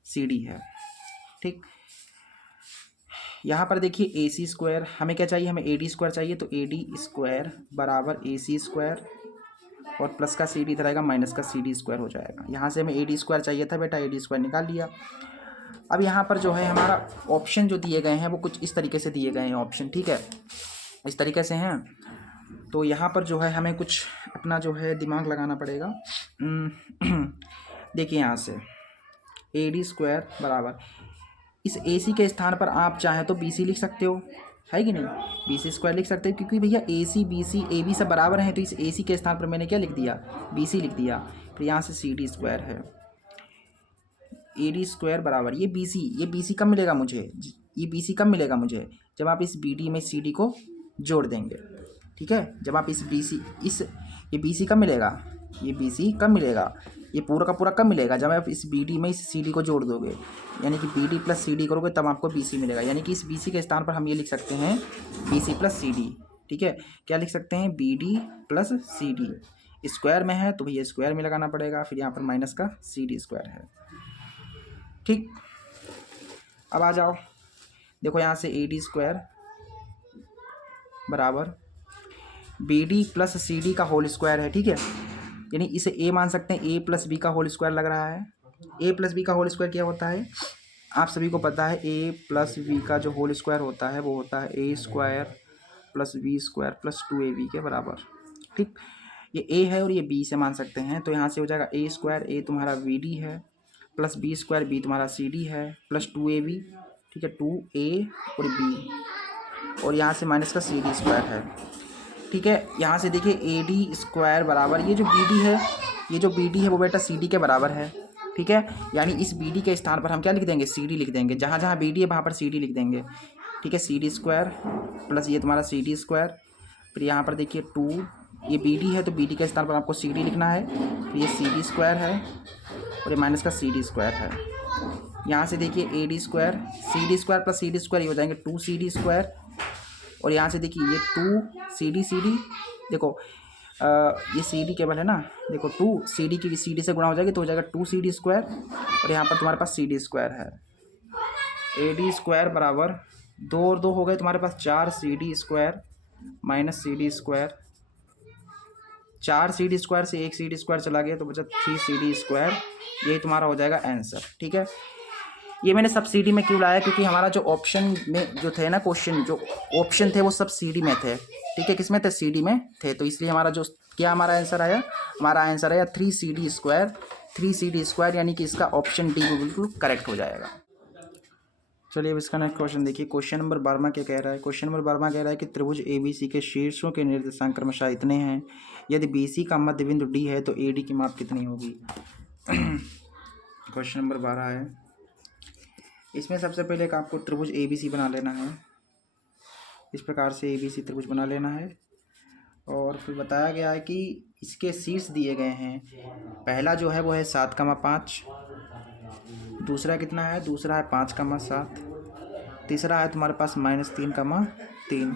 CD है। ठीक, यहाँ पर देखिए AC स्क्वायर, हमें क्या चाहिए, हमें AD स्क्वायर चाहिए, तो AD स्क्वायर बराबर AC स्क्वायर और प्लस का CD इधर आएगा, माइनस का CD स्क्वायर हो जाएगा। यहाँ से हमें AD स्क्वायर चाहिए था बेटा, AD स्क्वायर निकाल लिया। अब यहाँ पर जो है हमारा ऑप्शन जो दिए गए हैं वो कुछ इस तरीके से दिए गए हैं ऑप्शन, ठीक है, इस तरीके से हैं। तो यहाँ पर जो है हमें कुछ अपना जो है दिमाग लगाना पड़ेगा। देखिए यहाँ से AD² बराबर, इस AC के स्थान पर आप चाहें तो BC लिख सकते हो, है कि नहीं, BC² लिख सकते हो, क्योंकि भैया AC BC AB सब बराबर हैं, तो इस AC के स्थान पर मैंने क्या लिख दिया, BC लिख दिया। फिर यहाँ से CD² है, AD² बराबर ये BC कब मिलेगा मुझे, ये BC कब मिलेगा मुझे, जब आप इस BD में CD को जोड़ देंगे, ठीक है। जब आप इस ये BC कब मिलेगा, ये BC कब मिलेगा, ये पूरा का पूरा कब मिलेगा, जब आप इस BD में इस CD को जोड़ दोगे, यानी कि BD प्लस CD करोगे तब आपको BC मिलेगा। यानी कि इस BC के स्थान पर हम ये लिख सकते हैं BC प्लस CD, ठीक है। क्या लिख सकते हैं, BD प्लस CD, स्क्वायर में है तो भैया स्क्वायर में लगाना पड़ेगा, फिर यहाँ पर माइनस का CD² है, ठीक। अब आ जाओ, देखो यहाँ से AD² बराबर BD प्लस CD का होल स्क्वायर है, ठीक है। यानी इसे A मान सकते हैं, A प्लस B का होल स्क्वायर लग रहा है। A प्लस B का होल स्क्वायर क्या होता है, आप सभी को पता है। A प्लस B का जो होल स्क्वायर होता है वो होता है A² plus B² plus 2AB के बराबर, ठीक। ये A है और ये B से मान सकते हैं, तो यहाँ से हो जाएगा A², A तुम्हारा BD है, प्लस B² B तुम्हारा CD है, प्लस 2AB, ठीक है, 2A और B, और यहाँ से माइनस का CD² है, ठीक है। यहाँ से देखिए AD² बराबर ये जो BD है वो बेटा CD के बराबर है, ठीक है। यानी इस BD के स्थान पर हम क्या लिख देंगे, CD लिख देंगे, जहाँ जहाँ BD है वहाँ पर CD लिख देंगे, ठीक है। CD² प्लस ये तुम्हारा CD², फिर यहाँ पर देखिए 2, ये BD है तो BD के स्थान पर आपको CD लिखना है, फिर ये CD² है और ये माइनस का CD² है। यहाँ से देखिए AD² CD² प्लस CD² ये हो जाएंगे 2CD², और यहाँ से देखिए ये 2 देखो ये CD केवल है ना, देखो 2 CD की CD से गुणा हो जाएगी तो हो जाएगा 2CD², और यहाँ पर तुम्हारे पास CD² है। AD² बराबर 2 और 2 हो गए तुम्हारे पास 4CD² माइनस CD², 4CD² से 1CD² चला गया तो बचा 3CD², यही तुम्हारा हो जाएगा आंसर, ठीक है। ये मैंने सब CD में क्यों लाया, क्योंकि हमारा जो ऑप्शन में जो थे ना क्वेश्चन, जो ऑप्शन थे वो सब CD में थे, ठीक है। किसमें थे, CD में थे, तो इसलिए हमारा जो क्या हमारा आंसर आया, हमारा आंसर आया 3CD², यानी कि इसका ऑप्शन डी बिल्कुल करेक्ट हो जाएगा। चलिए अब इसका नेक्स्ट क्वेश्चन देखिए। क्वेश्चन नंबर 12 क्या कह रहा है, क्वेश्चन नंबर 12 कह रहा है कि त्रिभुज ABC के शीर्षों के निर्देशांक क्रमशः इतने हैं, यदि BC का मध्य बिंदु D है तो AD की माप कितनी होगी। क्वेश्चन नंबर 12 है, इसमें सबसे पहले एक आपको त्रिभुज ABC बना लेना है, इस प्रकार से ABC त्रिभुज बना लेना है, और फिर बताया गया है कि इसके शीर्ष दिए गए हैं। पहला जो है वो है 7,5, दूसरा कितना है, दूसरा है 5,7, तीसरा है तुम्हारे पास -3,3।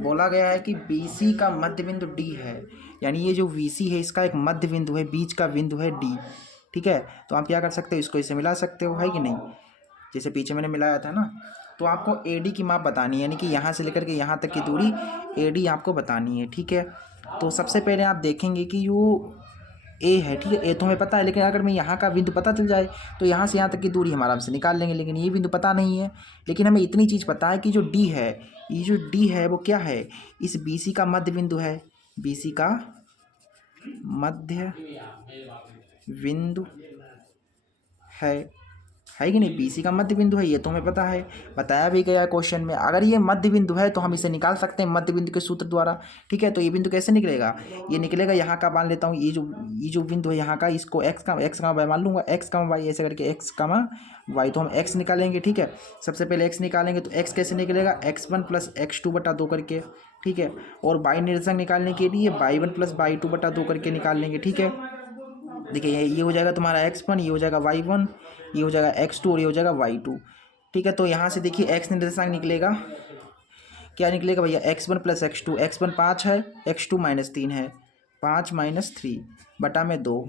बोला गया है कि BC का मध्य बिंदु D है, यानी ये जो BC है इसका एक मध्य बिंदु है, बीच का बिंदु है D, ठीक है। तो आप क्या कर सकते हो, इसको इससे मिला सकते हो, है कि नहीं, जैसे पीछे मैंने मिलाया था ना। तो आपको AD की माप बतानी है, यानी कि यहाँ से लेकर के यहाँ तक की दूरी AD आपको बतानी है, ठीक है। तो सबसे पहले आप देखेंगे कि यो A है, ठीक है, A तो हमें पता है, लेकिन अगर मैं यहाँ का बिंदु पता चल जाए तो यहाँ से यहाँ तक की दूरी हम आराम से निकाल लेंगे, लेकिन ये बिंदु पता नहीं है। लेकिन हमें इतनी चीज़ पता है कि जो D है, ये जो D है वो क्या है, इस BC का मध्य बिंदु है, BC का मध्य बिंदु है कि नहीं, BC का मध्य बिंदु है, ये तो हमें पता है, बताया भी गया है क्वेश्चन में। अगर ये मध्य बिंदु है तो हम इसे निकाल सकते हैं मध्य बिंदु के सूत्र द्वारा, ठीक है। तो ये बिंदु कैसे निकलेगा, ये निकलेगा यहाँ का मान लेता हूँ, ये जो बिंदु है यहाँ का, इसको x का y मान लूँगा, x का y ऐसे करके x का y, तो हम x निकालेंगे, ठीक है। सबसे पहले x निकालेंगे तो x कैसे निकलेगा, x1 प्लस x2 बटा 2 करके, ठीक है। और y निर्देशांक निकालने के लिए y1 प्लस y2 बटा 2 करके निकाल लेंगे, ठीक है। देखिए ये हो जाएगा तुम्हारा x1, ये हो जाएगा y1, ये हो जाएगा x2 और ये हो जाएगा y2, ठीक है। तो यहाँ से देखिए x निर्देशांक निकलेगा, क्या निकलेगा भैया, x1 प्लस x2, x1 5 है, x2 -3 है, 5 - 3 बटा में 2।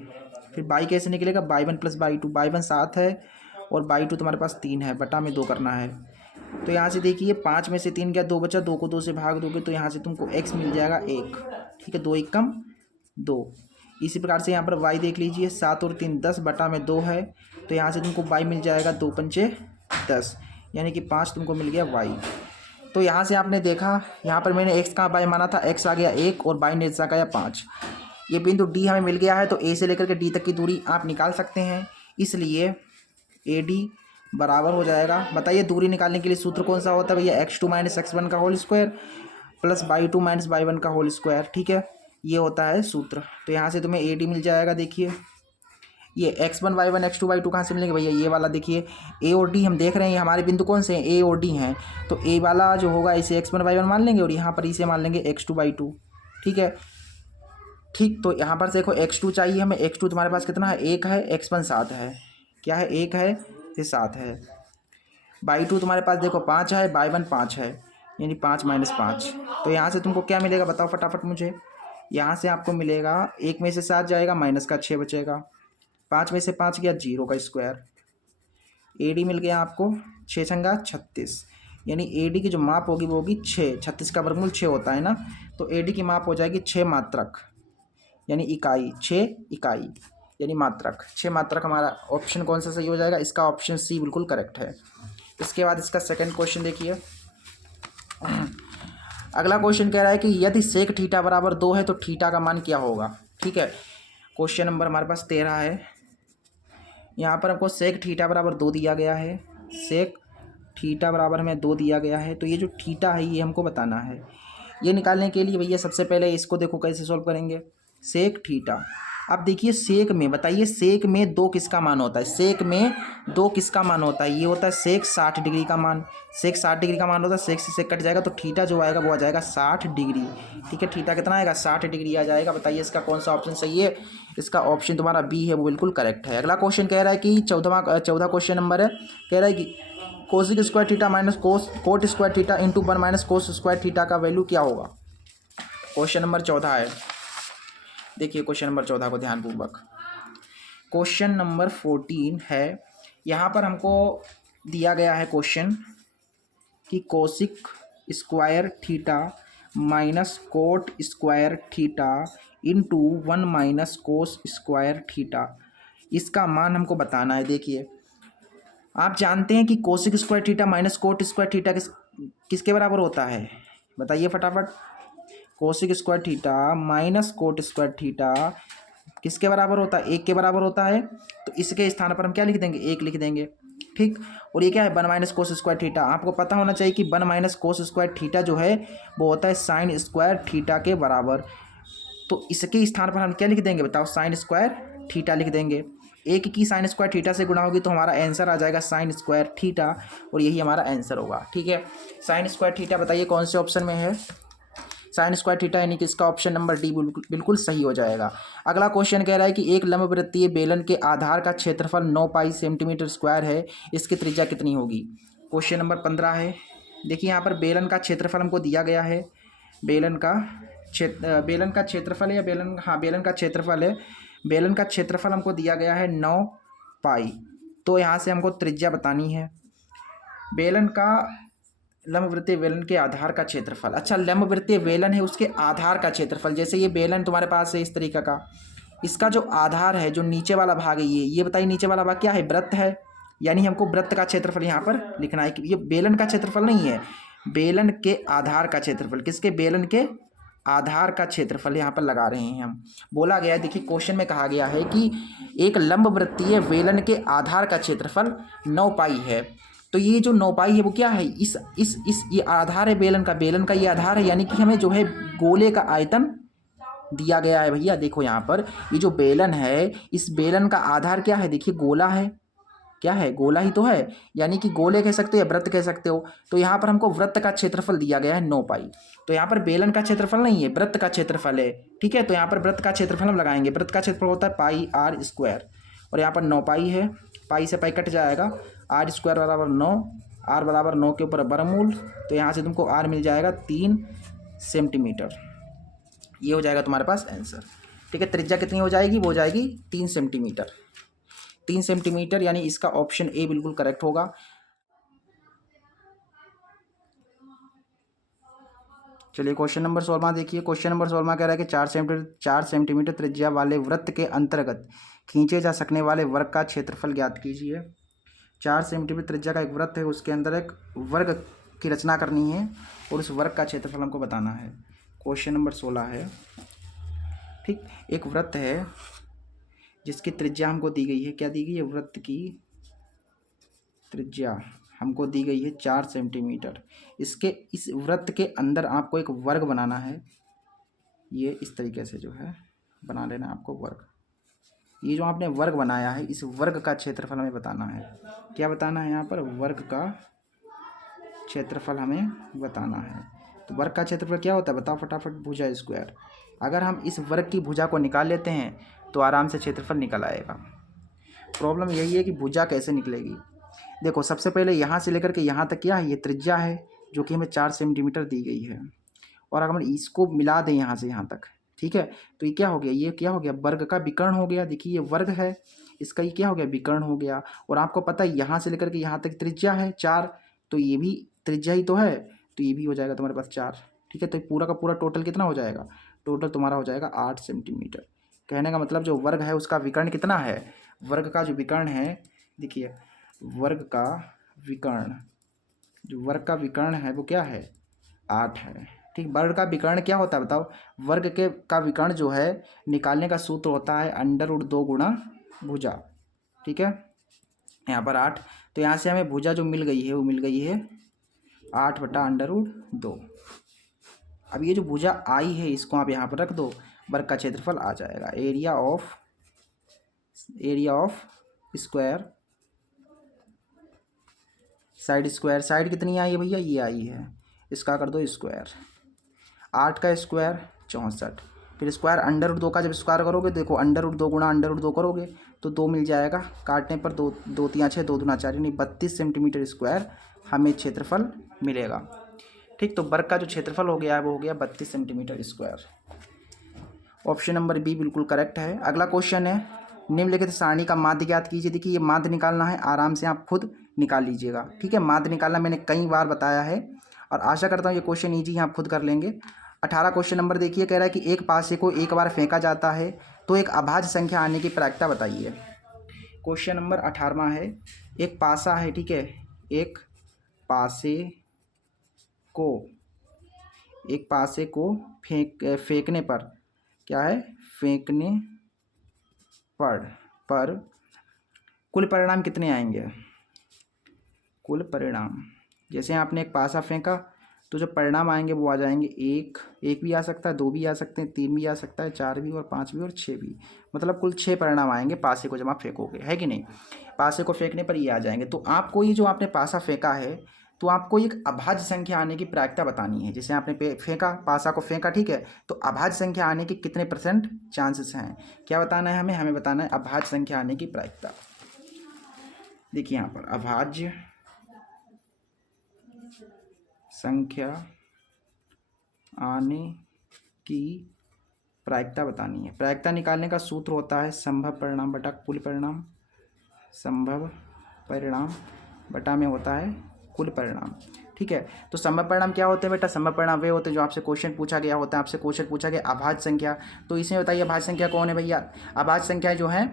फिर y कैसे निकलेगा, y1 प्लस y2, y1 7 है और y2 तुम्हारे पास 3 है, बटा में 2 करना है। तो यहाँ से देखिए 5 में से 3 गया, 2 बचा, 2 को 2 से भाग दोगे तो यहाँ से तुमको x मिल जाएगा 1, ठीक है, 2 1 कम 2। इसी प्रकार से यहाँ पर y देख लीजिए, 7 और 3 10 बटा में 2 है, तो यहाँ से तुमको y मिल जाएगा 2 पंचे 10, यानी कि 5 तुमको मिल गया y। तो यहाँ से आपने देखा, यहाँ पर मैंने x का y माना था, x आ गया 1 और y निर्देशांक आया 5। ये बिंदु D हमें मिल गया है, तो A से लेकर के D तक की दूरी आप निकाल सकते हैं। इसलिए AD बराबर हो जाएगा, बताइए दूरी निकालने के लिए सूत्र कौन सा होता है भैया, x2 माइनस x1 का whole square plus y2 minus y1 का होल स्क्वायर। ठीक है, ये होता है सूत्र। तो यहाँ से तुम्हें AD मिल जाएगा। देखिए ये x1 y1 x2 y2 कहाँ से मिलेंगे भैया, ये वाला देखिए A और D हम देख रहे हैं, हमारे बिंदु कौन से हैं, A और D हैं। तो A वाला जो होगा इसे x1 y1 मान लेंगे और यहाँ पर इसे मान लेंगे x2 y2। ठीक है, ठीक। तो यहाँ पर देखो x2 चाहिए हमें, x2 तुम्हारे पास कितना है, 1 है, x1 7 है, क्या है 1 है फिर 7 है। y2 तुम्हारे पास देखो 5 है, y1 5 है, यानी 5 माइनस 5। तो यहाँ से तुमको क्या मिलेगा बताओ फटाफट मुझे। यहाँ से आपको मिलेगा 1 में से 7 जाएगा, माइनस का 6 बचेगा, 5 में से 5 गया 0 का स्क्वायर। AD मिल गया आपको 6 छंगा 36, यानी AD की जो माप होगी वो होगी 6, 36 का वर्गमूल 6 होता है ना। तो AD की माप हो जाएगी 6 मात्रक, यानी इकाई, 6 इकाई यानी मात्रक, 6 मात्रक। हमारा ऑप्शन कौन सा सही हो जाएगा, इसका ऑप्शन C बिल्कुल करेक्ट है। इसके बाद इसका सेकंड क्वेश्चन देखिए। अगला क्वेश्चन कह रहा है कि यदि सेक थीटा बराबर 2 है तो थीटा का मान क्या होगा। ठीक है, क्वेश्चन नंबर हमारे पास 13 है। यहाँ पर हमको सेक थीटा बराबर 2 दिया गया है, सेक थीटा बराबर हमें 2 दिया गया है। तो ये जो थीटा है ये हमको बताना है। ये निकालने के लिए भैया सबसे पहले इसको देखो कैसे सॉल्व करेंगे, सेक थीटा। अब देखिए सेक में, बताइए सेक में 2 किसका मान होता है, सेक में 2 किसका मान होता है, ये होता है सेक 60 डिग्री का मान, सेक 60 डिग्री का मान होता है, सेक से सेक कट जाएगा तो थीटा जो आएगा वो आ जाएगा 60 डिग्री। ठीक है, थीटा कितना आएगा 60 डिग्री आ जाएगा। बताइए इसका कौन सा ऑप्शन सही है, इसका ऑप्शन तुम्हारा B है, वो बिल्कुल करेक्ट है। अगला क्वेश्चन कह रहा है कि 14 क्वेश्चन नंबर है, कह रहा है कि cosec square theta minus cot square theta into 1 minus cos square theta का वैल्यू क्या होगा। क्वेश्चन नंबर 14 है, देखिए क्वेश्चन नंबर 14 को ध्यानपूर्वक। क्वेश्चन नंबर 14 है, यहाँ पर हमको दिया गया है क्वेश्चन कि cosec square theta minus cot square theta into 1 minus cos square theta, इसका मान हमको बताना है। देखिए आप जानते हैं कि cosec square theta minus cot square theta किसके बराबर होता है, बताइए फटाफट। Cosec square theta minus cot square theta किसके बराबर होता है, 1 के बराबर होता है। तो इसके स्थान पर हम क्या लिख देंगे, 1 लिख देंगे। ठीक, और ये क्या है 1 माइनस कोस स्क्वायर थीटा। आपको पता होना चाहिए कि 1 माइनस कोस स्क्वायर थीटा जो है वो होता है साइन स्क्वायर थीटा के बराबर। तो इसके स्थान पर हम क्या लिख देंगे बताओ, साइन स्क्वायर थीटा लिख देंगे। 1 की साइन स्क्वायर थीटा से गुणा होगी तो हमारा आंसर आ जाएगा साइन स्क्वायर थीटा, और यही हमारा आंसर होगा। ठीक है, साइन स्क्वायर थीटा बताइए कौन से ऑप्शन में है, साइन स्क्वायर थीटा, यानी कि इसका ऑप्शन नंबर D बिल्कुल सही हो जाएगा। अगला क्वेश्चन कह रहा है कि एक लंबवृत्तीय बेलन के आधार का क्षेत्रफल 9 पाई सेंटीमीटर स्क्वायर है, इसकी त्रिज्या कितनी होगी। क्वेश्चन नंबर 15 है, देखिए यहाँ पर बेलन का क्षेत्रफल हमको दिया गया है, बेलन का क्षेत्रफल है, बेलन का क्षेत्रफल है, बेलन का क्षेत्रफल हमको दिया गया है 9 पाई। तो यहाँ से हमको त्रिज्या बतानी है। बेलन का लंबवृत्तीय बेलन के आधार का क्षेत्रफल, अच्छा लंबवृत्तीय बेलन है उसके आधार का क्षेत्रफल, जैसे ये बेलन तुम्हारे पास है इस तरीके का, इसका जो आधार है जो नीचे वाला भाग है ये बताइए नीचे वाला भाग क्या है, वृत्त है, यानी हमको वृत्त का क्षेत्रफल यहाँ पर लिखना है कि ये बेलन का क्षेत्रफल नहीं है, बेलन के आधार का क्षेत्रफल, किसके, बेलन के आधार का क्षेत्रफल यहाँ पर लगा रहे हैं हम। बोला गया है, देखिए क्वेश्चन में कहा गया है कि एक लंबवृत्तीय बेलन के आधार का क्षेत्रफल 9 पाई है। तो ये जो 9 पाई है वो क्या है, इस ये आधार है बेलन का ये आधार है, यानी कि हमें जो है गोले का आयतन दिया गया है। भैया देखो यहाँ पर ये जो बेलन है, इस बेलन का आधार क्या है, देखिए गोला है, क्या है, गोला ही तो है, यानी कि गोले कह सकते हो या वृत्त कह सकते हो। तो यहाँ पर हमको वृत्त का क्षेत्रफल दिया गया है 9 पाई। तो यहाँ पर बेलन का क्षेत्रफल नहीं है, वृत्त का क्षेत्रफल है। ठीक है, तो यहाँ पर वृत्त का क्षेत्रफल हम लगाएंगे, वृत्त का क्षेत्रफल होता है पाई r स्क्वायर, और यहाँ पर 9 पाई है, पाई से पाई कट जाएगा, r स्क्वायर बराबर 9, r बराबर 9 के ऊपर वर्गमूल, तो यहाँ से तुमको r मिल जाएगा 3 सेंटीमीटर, ये हो जाएगा तुम्हारे पास आंसर। ठीक है, त्रिज्या कितनी हो जाएगी, वो हो जाएगी 3 सेंटीमीटर, 3 सेंटीमीटर, यानी इसका ऑप्शन A बिल्कुल करेक्ट होगा। चलिए क्वेश्चन नंबर 16 देखिए। क्वेश्चन नंबर 16 कह रहा है कि 4 सेंटीमीटर त्रिज्या वाले वृत्त के अंतर्गत खींचे जा सकने वाले वर्ग का क्षेत्रफल ज्ञात कीजिए। 4 सेंटीमीटर त्रिज्या का एक वृत्त है, उसके अंदर एक वर्ग की रचना करनी है और उस वर्ग का क्षेत्रफल हमको बताना है। क्वेश्चन नंबर 16 है। ठीक, एक वृत्त है जिसकी त्रिज्या हमको दी गई है, क्या दी गई है, वृत्त की त्रिज्या हमको दी गई है 4 सेंटीमीटर। इस वृत्त के अंदर आपको एक वर्ग बनाना है। ये इस तरीके से जो है बना लेना आपको वर्ग। ये जो आपने वर्ग बनाया है, इस वर्ग का क्षेत्रफल हमें बताना है। क्या बताना है यहाँ पर? वर्ग का क्षेत्रफल हमें बताना है। तो वर्ग का क्षेत्रफल क्या होता है बताओ फटाफट? भुजा स्क्वायर। अगर हम इस वर्ग की भुजा को निकाल लेते हैं तो आराम से क्षेत्रफल निकल आएगा। प्रॉब्लम यही है कि भुजा कैसे निकलेगी। देखो, सबसे पहले यहाँ से लेकर के यहाँ तक क्या है? ये त्रिज्या है जो कि हमें 4 सेंटीमीटर दी गई है। और अगर हम इसको मिला दें यहाँ से यहाँ तक, ठीक है, तो ये क्या हो गया? ये क्या हो गया? वर्ग का विकर्ण हो गया। देखिए ये वर्ग है, इसका ये क्या हो गया? विकर्ण हो गया। और आपको पता है यहाँ से लेकर के यहाँ तक त्रिज्या है 4, तो ये भी त्रिज्या ही तो है, तो ये भी हो जाएगा तुम्हारे पास 4। ठीक है, तो पूरा का पूरा टोटल कितना हो जाएगा? टोटल तुम्हारा हो जाएगा 8 सेंटीमीटर। कहने का मतलब जो वर्ग है उसका विकर्ण कितना है? वर्ग का जो विकर्ण है, देखिए वर्ग का विकर्ण, जो वर्ग का विकर्ण है वो क्या है? 8 है। ठीक, वर्ग का विकर्ण क्या होता है बताओ? वर्ग के का विकर्ण जो है निकालने का सूत्र होता है √2 गुणा भुजा। ठीक है, यहाँ पर 8, तो यहाँ से हमें भुजा जो मिल गई है वो मिल गई है 8/√2। अब ये जो भुजा आई है इसको आप यहाँ पर रख दो, वर्ग का क्षेत्रफल आ जाएगा। Area of square, side side कितनी आई है भैया? ये आई है, इसका कर दो स्क्वायर। 8 का स्क्वायर 64, फिर स्क्वायर √2 का जब स्क्वायर करोगे, देखो √2 गुणा √2 करोगे तो 2 मिल जाएगा, काटने पर 2 2 3 6 2 दूना 4, यानी 32 सेंटीमीटर स्क्वायर हमें क्षेत्रफल मिलेगा। ठीक, तो वर्ग का जो क्षेत्रफल हो गया है वो हो गया 32 centimetre square. Option number B बिल्कुल करेक्ट है। अगला क्वेश्चन है, निम्नलिखित सारणी का माध्य ज्ञात कीजिए। देखिए ये माध्य निकालना है, आराम से आप खुद निकाल लीजिएगा। ठीक है, माध्य निकालना मैंने कई बार बताया है और आशा करता हूँ ये क्वेश्चन ईजी आप खुद कर लेंगे। 18 क्वेश्चन नंबर देखिए, कह रहा है कि एक पासे को एक बार फेंका जाता है तो एक अभाज्य संख्या आने की प्रायिकता बताइए। क्वेश्चन नंबर 18वां है, एक पासा है, ठीक है, एक पासे को फेंकने पर क्या है? फेंकने पर कुल परिणाम कितने आएंगे? कुल परिणाम, जैसे आपने एक पासा फेंका तो जो परिणाम आएंगे वो आ जाएंगे 1 भी आ सकता है, 2 भी आ सकते हैं, 3 भी आ सकता है, 4 भी और 5 भी और 6 भी। मतलब कुल 6 परिणाम आएंगे पासे को जब आप फेंकोगे, है कि नहीं? पासे को फेंकने पर ये आ जाएंगे। तो आपको ये जो आपने पासा फेंका है तो आपको एक अभाज्य संख्या आने की प्रायिकता बतानी है। जैसे आपने फेंका, पासा को फेंका, ठीक है, तो अभाज्य संख्या आने के कितने % चांसेस हैं? क्या बताना है हमें बताना है अभाज्य संख्या आने की प्रायिकता। देखिए यहाँ पर अभाज्य संख्या आने की प्रायिकता बतानी है। प्रायिकता निकालने का सूत्र होता है संभव परिणाम बटा कुल परिणाम। संभव परिणाम बटा में होता है कुल परिणाम। ठीक है, तो संभव परिणाम क्या होते हैं बेटा? संभव परिणाम वे होते हैं जो आपसे क्वेश्चन पूछा गया होता है। आपसे क्वेश्चन पूछा गया अभाज्य संख्या, तो इसमें बताइए अभाज्य संख्या कौन है भैया? अभाज्य संख्या जो है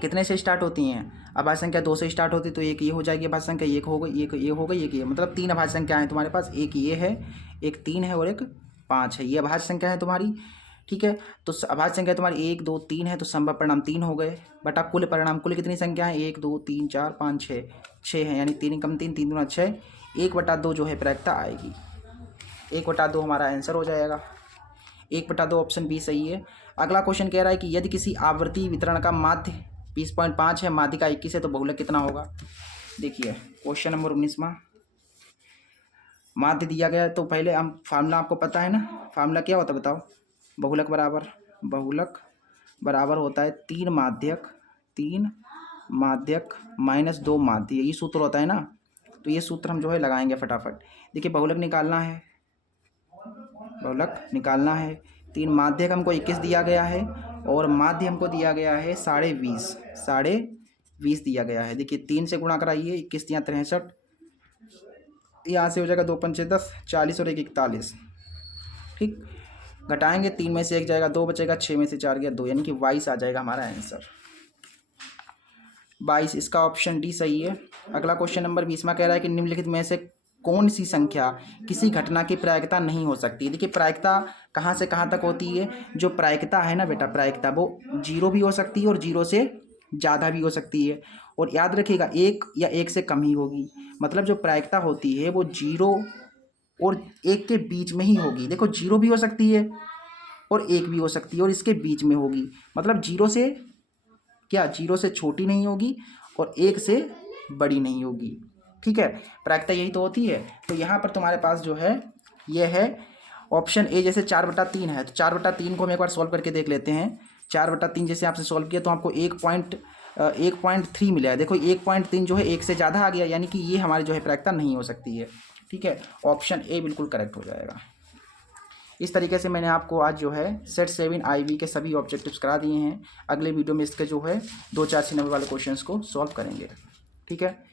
कितने से स्टार्ट होती हैं? अभाज्य संख्या 2 से स्टार्ट होती है, तो एक ये हो जाएगी अभाज्य संख्या, एक हो गई, एक ये हो गई, एक ये, मतलब 3 अभाज्य संख्या है तुम्हारे पास। एक ये है, एक 3 है और एक 5 है, ये अभाज्य संख्या है तुम्हारी। ठीक है, तो अभाज्य संख्या तुम्हारी 1 2 3 है, तो संभव परिणाम 3 हो गए बटा कुल परिणाम। कुल कितनी संख्या है? 1 2 3 4 5 6 है, यानी 3 कम 3 3 दूना 6, 1/2 जो है प्रायिकता आएगी। 1/2 हमारा आंसर हो जाएगा। 1/2 ऑप्शन बी सही है। अगला क्वेश्चन कह रहा है कि यदि किसी आवर्ती वितरण का माध्य 20.5 है, माध्यिका 21 है, तो बहुलक कितना होगा? देखिए क्वेश्चन नंबर 19वां, माध्य दिया गया है तो पहले हम फार्मूला आपको पता है ना, फार्मूला क्या होता है बताओ? बहुलक बराबर होता है 3 माध्यक माइनस 2 माध्य, ये सूत्र होता है ना। तो ये सूत्र हम जो है लगाएंगे फटाफट। देखिए बहुलक निकालना है, 3 माध्यक हमको 21 दिया गया है और माध्य हमको दिया गया है 20.5 दिया गया है। देखिए 3 से गुणा कराइए, 21 × 63, यहाँ से हो जाएगा 2 पंचे 10, 40 और 1 41। ठीक, घटाएंगे 3 में से 1 जाएगा, 2 बचेगा, 6 में से 4 गया 2, यानी कि 22 आ जाएगा हमारा आंसर। 22, इसका ऑप्शन डी सही है। अगला क्वेश्चन नंबर 20वां कह रहा है कि निम्नलिखित में से कौन सी संख्या किसी घटना की प्रायिकता नहीं हो सकती? देखिए प्रायिकता कहाँ से कहाँ तक होती है? जो प्रायिकता है ना बेटा, प्रायिकता वो 0 भी हो सकती है और 0 से ज़्यादा भी हो सकती है। और याद रखिएगा एक या एक से कम ही होगी। मतलब जो प्रायिकता होती है वो 0 और 1 के बीच में ही होगी। देखो 0 भी हो सकती है और 1 भी हो सकती है और इसके बीच में होगी। मतलब 0 से क्या 0 से छोटी नहीं होगी और 1 से बड़ी नहीं होगी। ठीक है, प्रायिकता यही तो होती है। तो यहाँ पर तुम्हारे पास जो है ये है ऑप्शन ए। जैसे 4/3 है तो 4/3 को हम एक बार सॉल्व करके देख लेते हैं। 4/3 जैसे आपसे सॉल्व किया तो आपको 1.3 मिला है। देखो 1.3 जो है 1 से ज़्यादा आ गया, यानी कि ये हमारी जो है प्रायिकता नहीं हो सकती है। ठीक है, ऑप्शन ए बिल्कुल करेक्ट हो जाएगा। इस तरीके से मैंने आपको आज जो है सेट 7 IB के सभी ऑब्जेक्टिव्स करा दिए हैं। अगले वीडियो में इसके जो है 2, 4 से 9 वाले क्वेश्चंस को सॉल्व करेंगे। ठीक है।